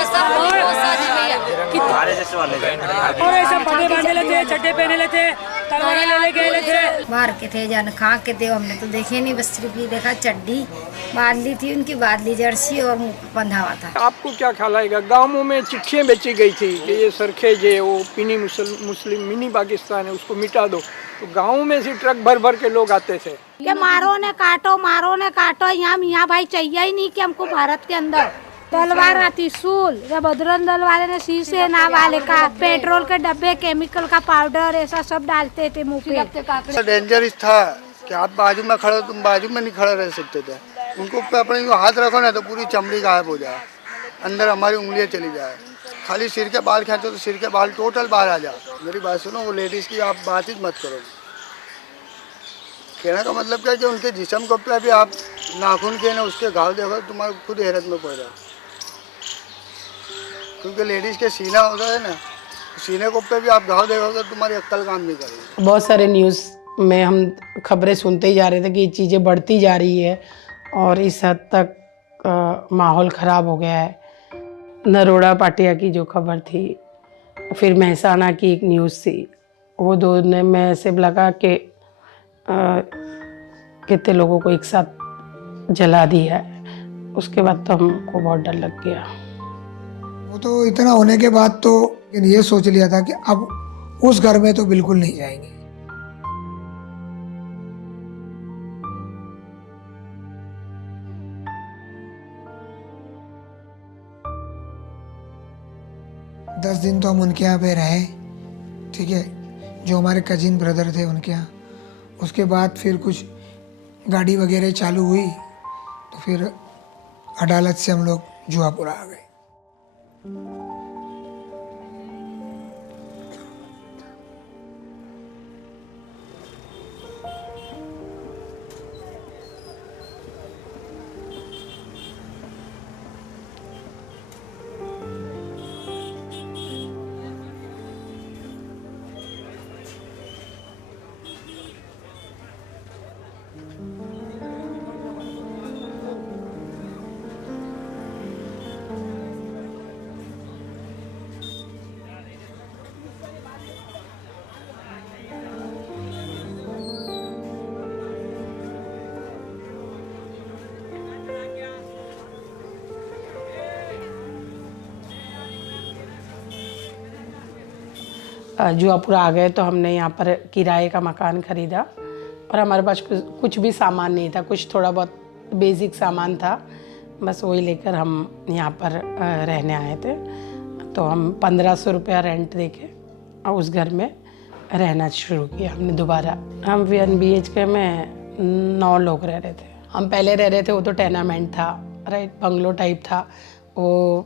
और ऐसा पगड़े बांधे लेते, चड्डे पहने लेते, तलवारें ले थे, मार के थे जान खा के थे, हमने तो देखे नहीं, बस सिर्फ ये देखा चड्डी बांध ली थी उनकी, बादली जर्सी और मुंह बंधा हुआ था। आपको क्या ख्याल आएगा, गाँवों में चिट्ठियाँ बेची गई थी कि ये सरखेज है, वो पिनी मुस्लिम मिनी पाकिस्तान है, उसको मिटा दो, तो गाँव में से ट्रक भर भर के लोग आते थे कि मारो ने काटो, यहाँ भाई चाहिए ही नहीं कि हमको भारत के अंदर तलवार आती सूल, जब बजरंग दल वाले ने शीशे ना वाले का पेट्रोल के डब्बे, केमिकल का पाउडर ऐसा सब डालते थे मुँह पे। डेंजरस था कि आप बाजू में खड़े, तुम बाजू में नहीं खड़े रह सकते थे, उनको पे अपने हाथ रखो ना तो पूरी चमड़ी गायब हो जाए, अंदर हमारी उंगलियां चली जाए, खाली सिर के बाल खींचो तो सिर के बाल टोटल बाहर आ जाए। मेरी बात सुनो, वो लेडीज़ की आप बात ही मत करो। कहने का मतलब क्या है कि उनके जिस्म को पे भी आप नाखून के ना उसके घाव देखो, तुम्हारे खुद हैरत में पड़ रहा, क्योंकि लेडीज़ के सीना होता है ना, सीने को पे भी आप घाव देखोगे तो तुम्हारी अक्ल काम नहीं करेगी। बहुत सारे न्यूज़ में हम खबरें सुनते ही जा रहे थे कि ये चीज़ें बढ़ती जा रही है और इस हद तक माहौल ख़राब हो गया है। नरोड़ा पाटिया की जो खबर थी, फिर मेहसाना की एक न्यूज़ थी, वो दोनों में से लगा कि कितने लोगों को एक साथ जला दिया है। उसके बाद तो हमको बहुत डर लग गया। वो तो इतना होने के बाद तो ये सोच लिया था कि अब उस घर में तो बिल्कुल नहीं जाएंगे। दस दिन तो हम उनके यहाँ पे रहे, ठीक है, जो हमारे कजिन ब्रदर थे उनके यहाँ। उसके बाद फिर कुछ गाड़ी वगैरह चालू हुई तो फिर अदालत से हम लोग जुआपुरा आ गए। जुआपुर आ गए तो हमने यहाँ पर किराए का मकान ख़रीदा और हमारे पास कुछ भी सामान नहीं था, कुछ थोड़ा बहुत बेसिक सामान था, बस वही लेकर हम यहाँ पर रहने आए थे। तो हम 1500 रुपया रेंट देके और उस घर में रहना शुरू किया हमने दोबारा। हम 1 BHK में 9 लोग रह रहे थे। हम पहले रह रहे थे वो तो टेनामेंट था, राइट, बंगलो टाइप था, वो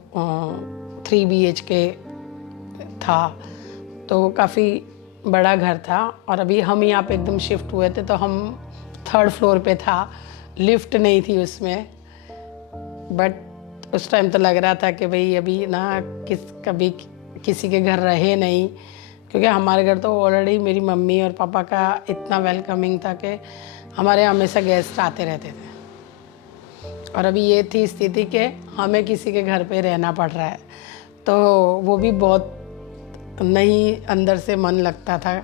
3 BHK था, तो काफ़ी बड़ा घर था। और अभी हम यहाँ पे एकदम शिफ्ट हुए थे तो हम 3rd फ्लोर पे था, लिफ्ट नहीं थी उसमें, बट उस टाइम तो लग रहा था कि भाई अभी ना कभी किसी के घर रहे नहीं, क्योंकि हमारे घर तो ऑलरेडी मेरी मम्मी और पापा का इतना वेलकमिंग था कि हमारे हमेशा गेस्ट आते रहते थे। और अभी ये थी स्थिति कि हमें किसी के घर पे रहना पड़ रहा है, तो वो भी बहुत नहीं अंदर से मन लगता था।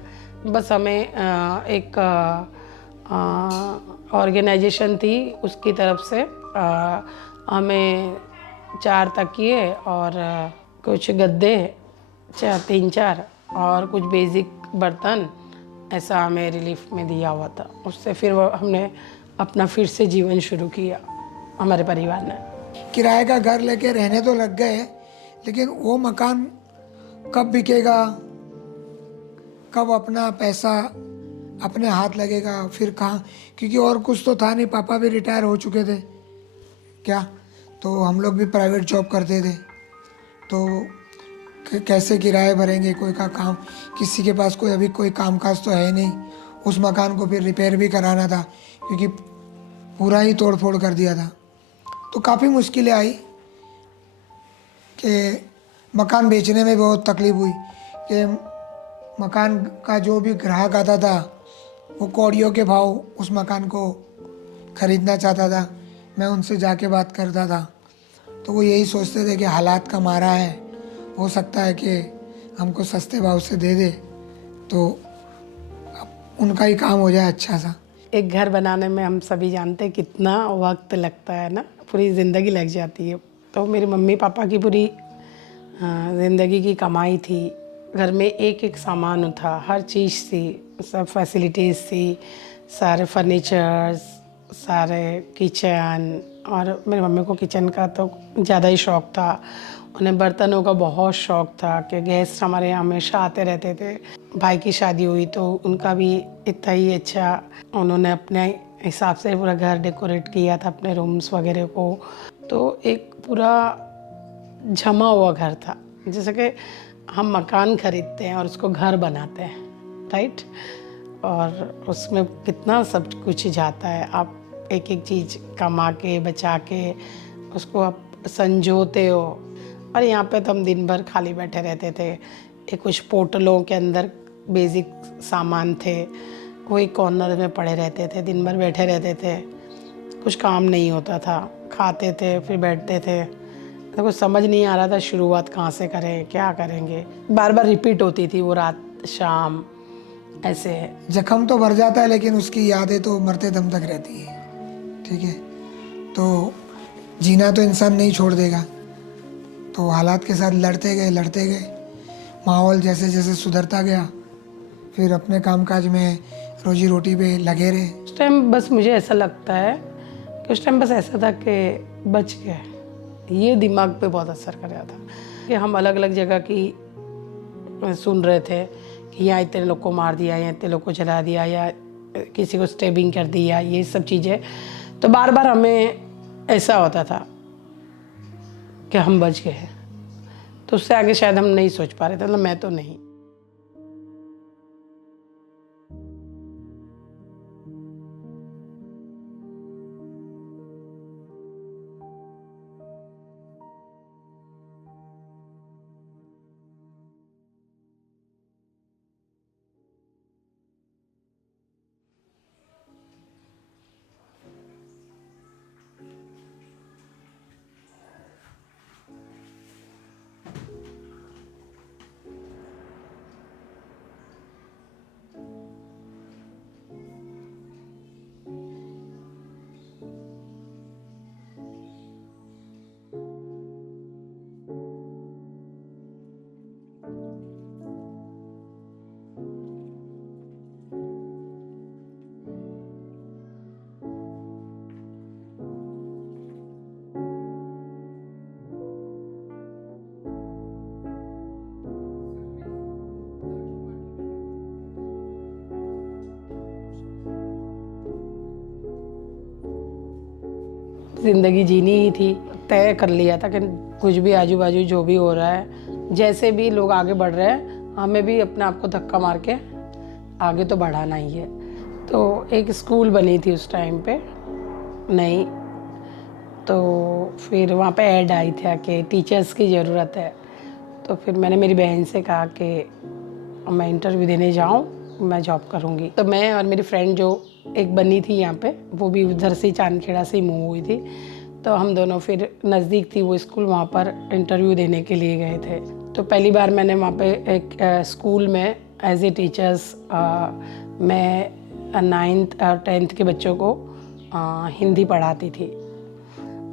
बस हमें एक ऑर्गेनाइजेशन थी उसकी तरफ से हमें 4 तकिए और कुछ गद्दे 3-4 और कुछ बेसिक बर्तन ऐसा हमें रिलीफ में दिया हुआ था। उससे फिर हमने अपना फिर से जीवन शुरू किया हमारे परिवार ने। किराए का घर लेके रहने तो लग गए, लेकिन वो मकान कब बिकेगा, कब अपना पैसा अपने हाथ लगेगा, फिर कहाँ, क्योंकि और कुछ तो था नहीं, पापा भी रिटायर हो चुके थे क्या, तो हम लोग भी प्राइवेट जॉब करते थे, तो कैसे किराए भरेंगे, कोई का काम, किसी के पास कोई अभी कोई कामकाज तो है नहीं। उस मकान को फिर रिपेयर भी कराना था क्योंकि पूरा ही तोड़ फोड़ कर दिया था, तो काफ़ी मुश्किलें आई कि मकान बेचने में बहुत तकलीफ़ हुई कि मकान का जो भी ग्राहक आता था वो कौड़ियों के भाव उस मकान को ख़रीदना चाहता था। मैं उनसे जाके बात करता था तो वो यही सोचते थे कि हालात का मारा है, हो सकता है कि हमको सस्ते भाव से दे दे तो उनका ही काम हो जाए अच्छा सा। एक घर बनाने में हम सभी जानते हैं कितना वक्त लगता है ना, पूरी ज़िंदगी लग जाती है। तो मेरी मम्मी पापा की पूरी ज़िंदगी की कमाई थी, घर में एक एक सामान था, हर चीज़ थी, सब फैसिलिटीज़ थी, सारे फर्नीचर्स, सारे किचन। और मेरी मम्मी को किचन का तो ज़्यादा ही शौक़ था, उन्हें बर्तनों का बहुत शौक़ था कि गेस्ट हमारे यहाँ हमेशा आते रहते थे। भाई की शादी हुई तो उनका भी इतना ही अच्छा, उन्होंने अपने हिसाब से पूरा घर डेकोरेट किया था, अपने रूम्स वगैरह को। तो एक पूरा जमा हुआ घर था, जैसे कि हम मकान खरीदते हैं और उसको घर बनाते हैं, राइट, और उसमें कितना सब कुछ जाता है। आप एक एक चीज़ कमा के बचा के उसको आप संजोते हो। और यहाँ पे तो हम दिन भर खाली बैठे रहते थे, एक कुछ पोटलों के अंदर बेसिक सामान थे, वही कॉर्नर में पड़े रहते थे, दिन भर बैठे रहते थे, कुछ काम नहीं होता था, खाते थे फिर बैठते थे, तो कुछ समझ नहीं आ रहा था शुरुआत कहाँ से करें, क्या करेंगे। बार बार रिपीट होती थी वो रात शाम ऐसे। जख्म तो भर जाता है लेकिन उसकी यादें तो मरते दम तक रहती है, ठीक है। तो जीना तो इंसान नहीं छोड़ देगा, तो हालात के साथ लड़ते गए, माहौल जैसे जैसे सुधरता गया, फिर अपने कामकाज में रोजी रोटी पे लगे रहे। उस टाइम बस मुझे ऐसा लगता है कि उस टाइम बस ऐसा था कि बच गए, ये दिमाग पे बहुत असर कर रहा था कि हम अलग अलग जगह की सुन रहे थे कि यहाँ इतने लोग को मार दिया, यहाँ इतने लोग को जला दिया, या किसी को स्टेबिंग कर दिया, ये सब चीज़ें। तो बार बार हमें ऐसा होता था कि हम बच गए, तो उससे आगे शायद हम नहीं सोच पा रहे थे, मतलब मैं तो नहीं। ज़िंदगी जीनी ही थी। तय कर लिया था कि कुछ भी आजू बाजू जो भी हो रहा है, जैसे भी लोग आगे बढ़ रहे हैं, हमें भी अपने आप को धक्का मार के आगे तो बढ़ाना ही है। तो एक स्कूल बनी थी उस टाइम पे नहीं, तो फिर वहाँ पे ऐड आई थी कि टीचर्स की ज़रूरत है। तो फिर मैंने मेरी बहन से कहा कि मैं इंटरव्यू देने जाऊँ, मैं जॉब करूँगी। तो मैं और मेरी फ्रेंड जो एक बनी थी यहाँ पे, वो भी उधर से चांदखेड़ा से ही मूव हुई थी। तो हम दोनों फिर नज़दीक थी वो स्कूल, वहाँ पर इंटरव्यू देने के लिए गए थे। तो पहली बार मैंने वहाँ पे एक स्कूल में एज ए टीचर्स मैं 9th और 10th के बच्चों को हिंदी पढ़ाती थी।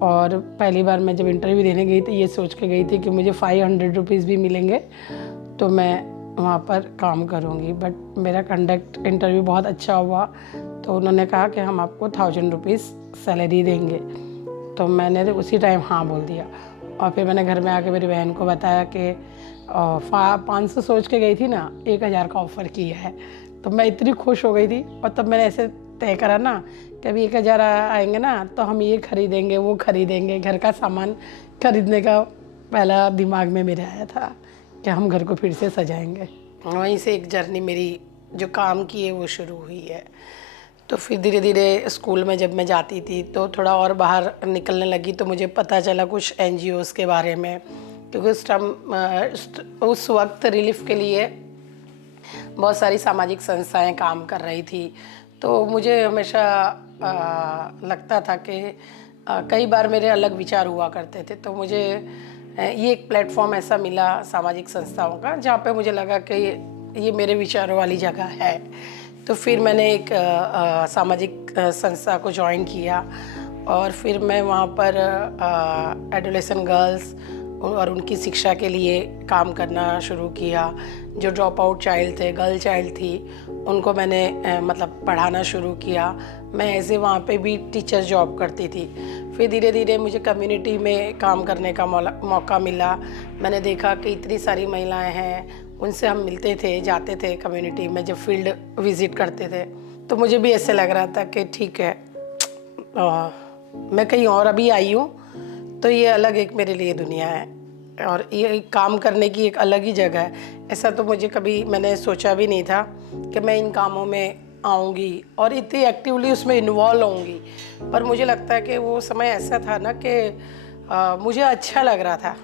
और पहली बार मैं जब इंटरव्यू देने गई थी, ये सोच के गई थी कि मुझे 500 रुपीज़ भी मिलेंगे तो मैं वहाँ पर काम करूँगी। बट मेरा कंडक्ट इंटरव्यू बहुत अच्छा हुआ, तो उन्होंने कहा कि हम आपको 1000 रुपीज़ सैलरी देंगे। तो मैंने उसी टाइम हाँ बोल दिया। और फिर मैंने घर में आके मेरी बहन को बताया कि 500 सोच के गई थी ना, 1000 का ऑफ़र किया है। तो मैं इतनी खुश हो गई थी। और तब मैंने ऐसे तय करा ना कि अभी 1000 आएंगे ना तो हम ये खरीदेंगे, वो खरीदेंगे, घर का सामान खरीदने का पहला दिमाग में मेरे आया था कि हम घर को फिर से सजाएंगे। वहीं से एक जर्नी मेरी जो काम की है वो शुरू हुई है। तो फिर धीरे धीरे स्कूल में जब मैं जाती थी तो थोड़ा और बाहर निकलने लगी, तो मुझे पता चला कुछ NGOs के बारे में, क्योंकि उस वक्त रिलीफ के लिए बहुत सारी सामाजिक संस्थाएं काम कर रही थी। तो मुझे हमेशा लगता था कि कई बार मेरे अलग विचार हुआ करते थे। तो मुझे ये एक प्लेटफॉर्म ऐसा मिला सामाजिक संस्थाओं का, जहाँ पे मुझे लगा कि ये मेरे विचारों वाली जगह है। तो फिर मैंने एक सामाजिक संस्था को ज्वाइन किया और फिर मैं वहाँ पर एडोलेसेंट गर्ल्स और उनकी शिक्षा के लिए काम करना शुरू किया। जो ड्रॉप आउट चाइल्ड थे, गर्ल चाइल्ड थी, उनको मैंने मतलब पढ़ाना शुरू किया। मैं ऐसे वहाँ पे भी टीचर जॉब करती थी। फिर धीरे धीरे मुझे कम्युनिटी में काम करने का मौका मिला। मैंने देखा कि इतनी सारी महिलाएं हैं, उनसे हम मिलते थे, जाते थे कम्युनिटी में, जब फील्ड विज़िट करते थे। तो मुझे भी ऐसे लग रहा था कि ठीक है, मैं कहीं और अभी आई हूँ, तो ये अलग एक मेरे लिए दुनिया है और ये काम करने की एक अलग ही जगह है। ऐसा तो मुझे कभी मैंने सोचा भी नहीं था कि मैं इन कामों में आऊँगी और इतनी एक्टिवली उसमें इन्वॉल्व होंगी। पर मुझे लगता है कि वो समय ऐसा था ना कि मुझे अच्छा लग रहा था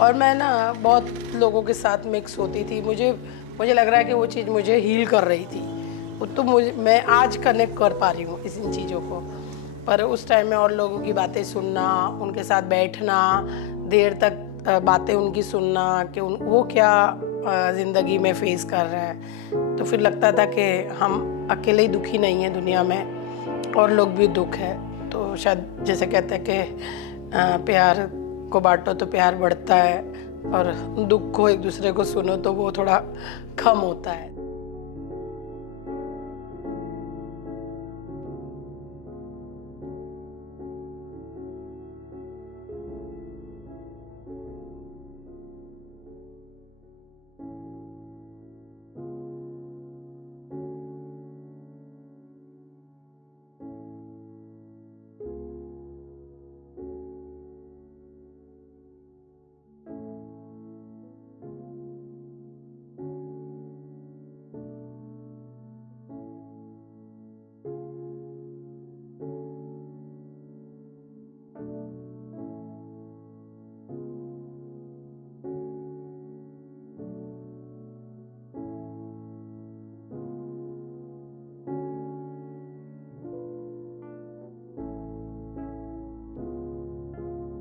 और मैं ना बहुत लोगों के साथ मिक्स होती थी। मुझे लग रहा है कि वो चीज़ मुझे हील कर रही थी। तो मैं आज कनेक्ट कर पा रही हूँ इन चीज़ों को। पर उस टाइम में और लोगों की बातें सुनना, उनके साथ बैठना, देर तक बातें उनकी सुनना कि वो क्या ज़िंदगी में फेस कर रहे हैं, तो फिर लगता था कि हम अकेले ही दुखी नहीं हैं दुनिया में, और लोग भी दुख है। तो शायद जैसे कहते हैं कि प्यार को बांटो तो प्यार बढ़ता है और दुख को एक दूसरे को सुनो तो वो थोड़ा कम होता है।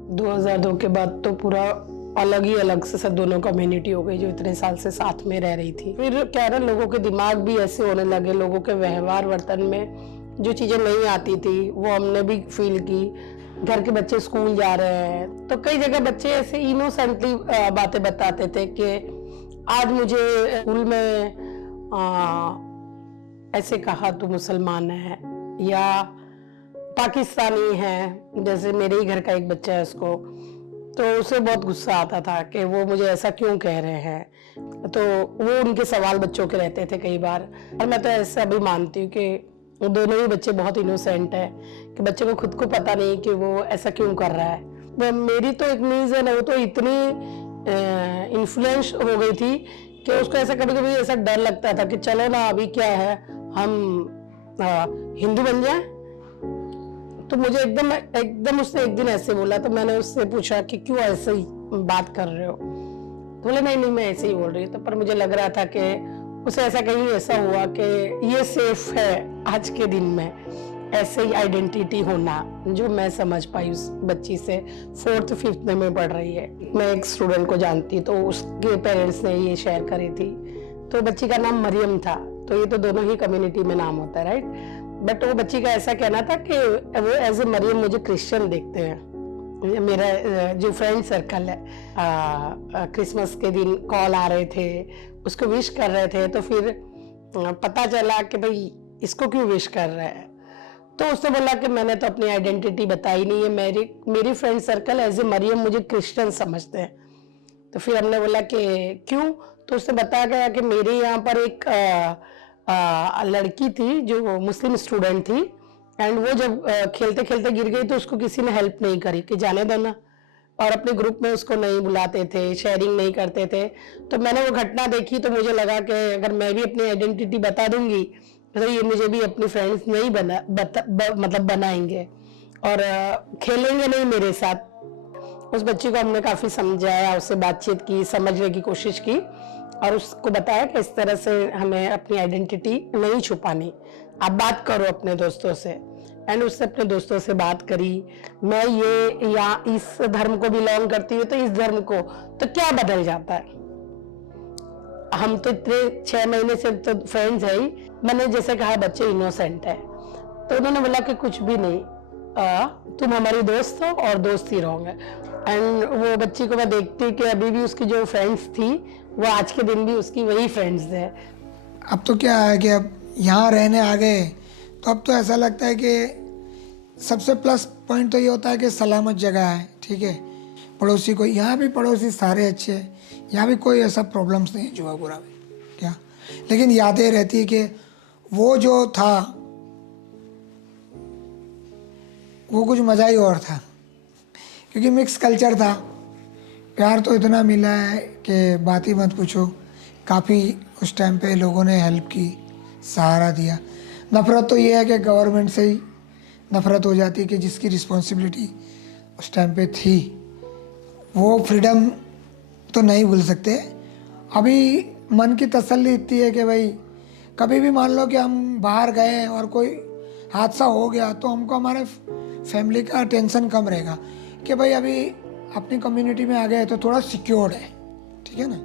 दो 2002 के बाद तो पूरा अलग से सब दोनों कम्युनिटी हो गई जो इतने साल से साथ में रह रही थी। फिर क्या ना, लोगों के दिमाग भी ऐसे होने लगे, लोगों के व्यवहार वर्तन में जो चीज़ें नहीं आती थी वो हमने भी फील की। घर के बच्चे स्कूल जा रहे हैं तो कई जगह बच्चे ऐसे इनोसेंटली बातें बताते थे कि आज मुझे स्कूल में ऐसे कहा तू मुसलमान है या पाकिस्तानी है। जैसे मेरे ही घर का एक बच्चा है, उसको तो उसे बहुत गुस्सा आता था कि वो मुझे ऐसा क्यों कह रहे हैं। तो वो उनके सवाल बच्चों के रहते थे कई बार। और मैं तो ऐसा भी मानती हूँ कि वो दोनों ही बच्चे बहुत इनोसेंट है कि बच्चे को खुद को पता नहीं कि वो ऐसा क्यों कर रहा है। वो मेरी तो एक नीज है ना, वो तो इतनी इन्फ्लुएंस हो गई थी कि उसको ऐसा कभी कभी ऐसा डर लगता था कि चलो ना अभी क्या है हम हिंदू बन जाए। तो मुझे एकदम उसने एक दिन ऐसे बोला, तो मैंने उससे पूछा कि क्यों ऐसे ही बात कर रहे हो। तो बोले नहीं मैं ऐसे ही बोल रही हूँ। तो पर मुझे लग रहा था कि उसे ऐसा कहीं ऐसा हुआ कि ये सेफ है आज के दिन में ऐसे ही आइडेंटिटी होना, जो मैं समझ पाई उस बच्ची से। 4th 5th में पढ़ रही है। मैं एक स्टूडेंट को जानती, तो उसके पेरेंट्स ने ये शेयर करी थी। तो बच्ची का नाम मरियम था। तो ये तो दोनों ही कम्युनिटी में नाम होता है, राइट। बट वो बच्ची का ऐसा कहना था कि वो एज ए मरियम मुझे क्रिश्चियन देखते हैं। मेरा जो फ्रेंड सर्कल है क्रिसमस के दिन कॉल आ रहे थे, उसको विश कर रहे थे। तो फिर पता चला कि भाई इसको क्यों विश कर रहे हैं। तो उसने बोला कि मैंने तो अपनी आइडेंटिटी बताई नहीं है, मेरी friend circle as a Mariam मुझे क्रिश्चियन समझते हैं। तो फिर हमने बोला कि क्यों। तो उसने बताया गया कि मेरे यहाँ पर एक लड़की थी जो मुस्लिम स्टूडेंट थी, एंड वो जब खेलते खेलते गिर गई तो उसको किसी ने हेल्प नहीं करी कि जाने दो ना, और अपने ग्रुप में उसको नहीं बुलाते थे, शेयरिंग नहीं करते थे। तो मैंने वो घटना देखी तो मुझे लगा कि अगर मैं भी अपनी आइडेंटिटी बता दूंगी तो ये मुझे भी अपनी फ्रेंड्स नहीं मतलब बनाएंगे और खेलेंगे नहीं मेरे साथ। उस बच्ची को हमने काफ़ी समझाया, उससे बातचीत की, समझने की कोशिश की और उसको बताया कि इस तरह से हमें अपनी आइडेंटिटी नहीं छुपानी, आप बात करो अपने दोस्तों से। एंड उससे अपने दोस्तों से बात करी, मैं ये या इस धर्म को बिलोंग करती हूँ तो इस धर्म को, तो क्या बदल जाता है। हम तो इतने 6 महीने से तो फ्रेंड्स है ही। मैंने जैसे कहा बच्चे इनोसेंट है, तो उन्होंने बोला कि कुछ भी नहीं, तुम हमारी दोस्त हो और दोस्त ही रहोगे। एंड वो बच्ची को मैं देखती कि अभी भी उसकी जो फ्रेंड्स थी वो आज के दिन भी उसकी वही फ्रेंड्स है। अब तो क्या है कि अब यहाँ रहने आ गए तो अब तो ऐसा लगता है कि सबसे प्लस पॉइंट तो ये होता है कि सलामत जगह है, ठीक है। पड़ोसी को यहाँ भी पड़ोसी सारे अच्छे हैं, यहाँ भी कोई ऐसा प्रॉब्लम्स नहीं है जुआ बुरा में क्या। लेकिन यादें रहती है कि वो जो था वो कुछ मज़ा ही और था, क्योंकि मिक्स कल्चर था। प्यार तो इतना मिला है कि बात ही मत पूछो। काफ़ी उस टाइम पे लोगों ने हेल्प की, सहारा दिया। नफ़रत तो ये है कि गवर्नमेंट से ही नफ़रत हो जाती है कि जिसकी रिस्पॉन्सिबिलिटी उस टाइम पे थी, वो फ्रीडम तो नहीं भूल सकते। अभी मन की तसल्ली इतनी है कि भाई कभी भी मान लो कि हम बाहर गए और कोई हादसा हो गया तो हमको हमारे फैमिली का टेंशन कम रहेगा कि भाई अभी अपनी कम्युनिटी में आ गए तो थोड़ा सिक्योर्ड है, ठीक है ना।